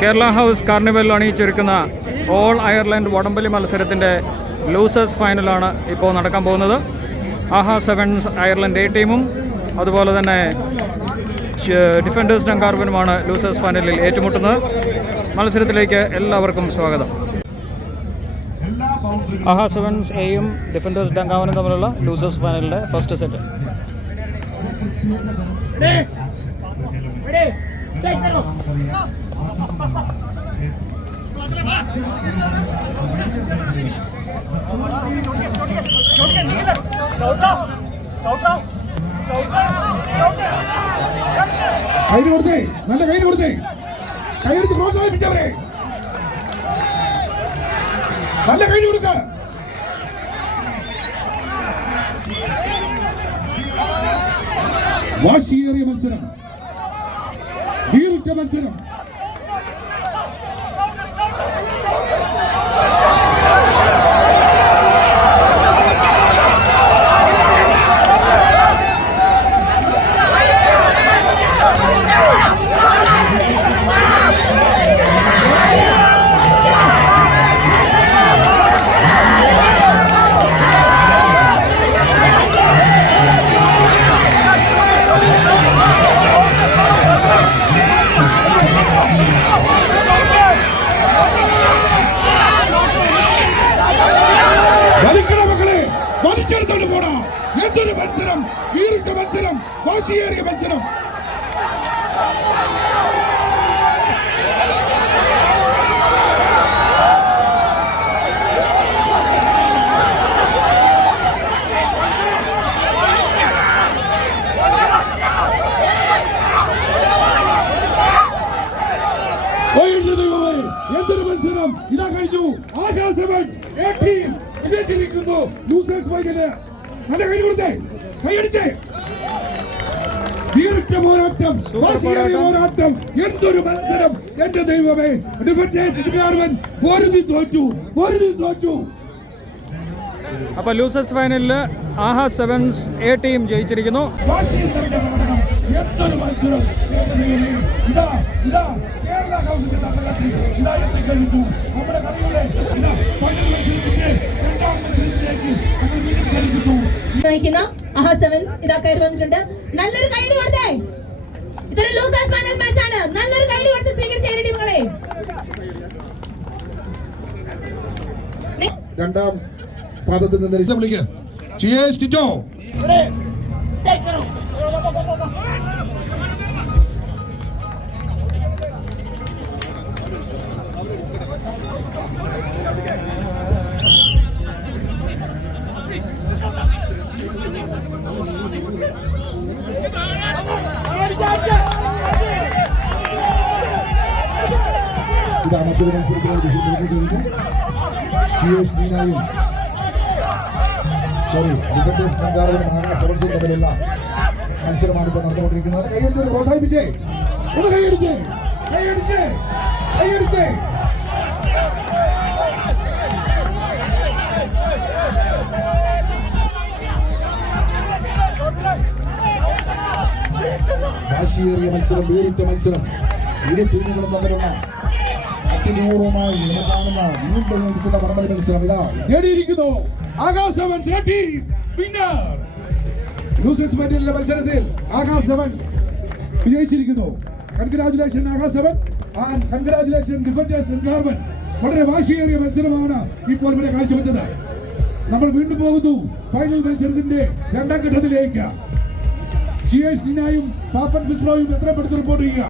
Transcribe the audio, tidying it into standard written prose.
Kerala house carnival അണിയിച്ചൊരുക്കുന്ന all Ireland വടംവലി മത്സരത്തിൻ്റെ ലൂസേഴ്സ് ഫൈനലാണ് ഇപ്പോൾ നടക്കാൻ പോകുന്നത്. ആഹാ സെവൻസ് അയർലൻഡ് എ ടീമും അതുപോലെ തന്നെ ഡിഫൻഡേഴ്സ് ഡങ്കാർവനുമാണ് ലൂസേഴ്സ് ഫൈനലിൽ ഏറ്റുമുട്ടുന്നത്. മത്സരത്തിലേക്ക് എല്ലാവർക്കും സ്വാഗതം. ആഹാ സെവൻസ് എയും ഡിഫൻഡേഴ്സ് ഡങ്കാവനും തമ്മിലുള്ള ലൂസേഴ്സ് ഫൈനലിൻ്റെ ഫസ്റ്റ് സെറ്റ്. കൈ കൊടുത്തേ, നല്ല കൈ കൊടുത്തേ, കൈയെടുത്ത് പ്രോത്സാഹിപ്പിച്ചവരെ നല്ല കൈ കൊടുക്ക. വാശിയേറിയ മത്സരം, വീറുറ്റ മത്സരം. വലിച്ചെടുത്തോണ്ട് പോടാ. എന്തൊരു മത്സരം, വീറുറ്റ മത്സരം, വാശിയേറിയ മത്സരം. എന്തൊരു മത്സരം, ഇതാ കഴിഞ്ഞു. ആഹാ സെവൻ എ ടീം വിജയിച്ചിരിക്കുന്നു ലൂസേഴ്സ് ഫൈനല്. നല്ല കൈ കൊടുത്തേ, കൈയടിച്ചേ. വീറുറ്റ പോരാട്ടം, വാശിയേറിയ പോരാട്ടം. എന്തൊരു മത്സരം, എന്റെ ദൈവമേ. ഡിഫൻഡേഴ്സ് ഡിപ്പാർട്ട്മെന്റ് പൊരുതി തോറ്റു. അപ്പോൾ ലൂസേഴ്സ് ഫൈനലിൽ ആഹാ സെവൻസ് എ ടീം ജയിച്ചിരിക്കുന്നു. എന്തൊരു മത്സരം, എന്റെ ദൈവമേ. ഇതാ കേരള ഹൗസിന്റെ തട്ടകത്തിൽ ഇതാ എത്തിക്കഴിഞ്ഞു. നമ്മുടെ കളിയുടെ ഫൈനൽ മത്സരത്തിന്റെ രണ്ടാം മത്സരത്തിലേക്ക് നയിക്കുന്ന ആഹാ സെവൻസ് ഇതാ കയറി വന്നിട്ടുണ്ട്. നല്ലൊരു കൈഡി കൊടുത്തേ. ഇതൊരു ലൂസേഴ്സ് ഫൈനൽ മാച്ചാണ്. നല്ലൊരു കൈഡി കൊടുത്ത് സ്വീകരിച്ച ടീമുകളെ. രണ്ടാം പാദത്തിൽ നിന്ന് വിളിക്കുക. ചിയേഴ്സ് ടിറ്റോ. ഇതാ മറ്റൊരു മത്സരത്തിനായി ഡിഫൻഡേഴ്സ് ഡങ്കാർവനും ആഹാ സെവൻസും തമ്മിലുള്ള മത്സരമാണ് ഇപ്പോൾ നടന്നുകൊണ്ടിരിക്കുന്നത്. കൈയടിച്ച് പ്രോത്സാഹിപ്പിച്ചേ, ഒന്ന് കൈയടിച്ചേ. വാശിയേറിയ മത്സരം, വീറുറ്റ മത്സരം. ഇരു ടീമുകളും തമ്മിലുള്ള അത്യപൂർവമായി കാണുന്ന നീണ്ടുനിൽക്കുന്ന വടംവലി മത്സരം ഇതാ നേടിയിരിക്കുന്നു ആഹാ sevens A team winner. Losers ഫൈനലിലെ മത്സരത്തിൽ ആഹാ സെവൻസ് വിജയിച്ചിരിക്കുന്നു. കൺഗ്രാജുലേഷൻ ആഹാ sevens and congratulation defenders Dungarvan. വളരെ വാശിയേറിയ മത്സരമാണ് ഇപ്പോൾ ഇവിടെ കാഴ്ചവെച്ചത്. നമ്മൾ വീണ്ടും പോകുന്നു ഫൈനൽ മത്സരത്തിന്റെ രണ്ടാം ഘട്ടത്തിലേക്ക്. ജിഎസ് നിനായും പാപ്പൻ ഫിസ്ലോയും എത്രപ്പെടുത്തി റിപ്പോർട്ട് ചെയ്യുക.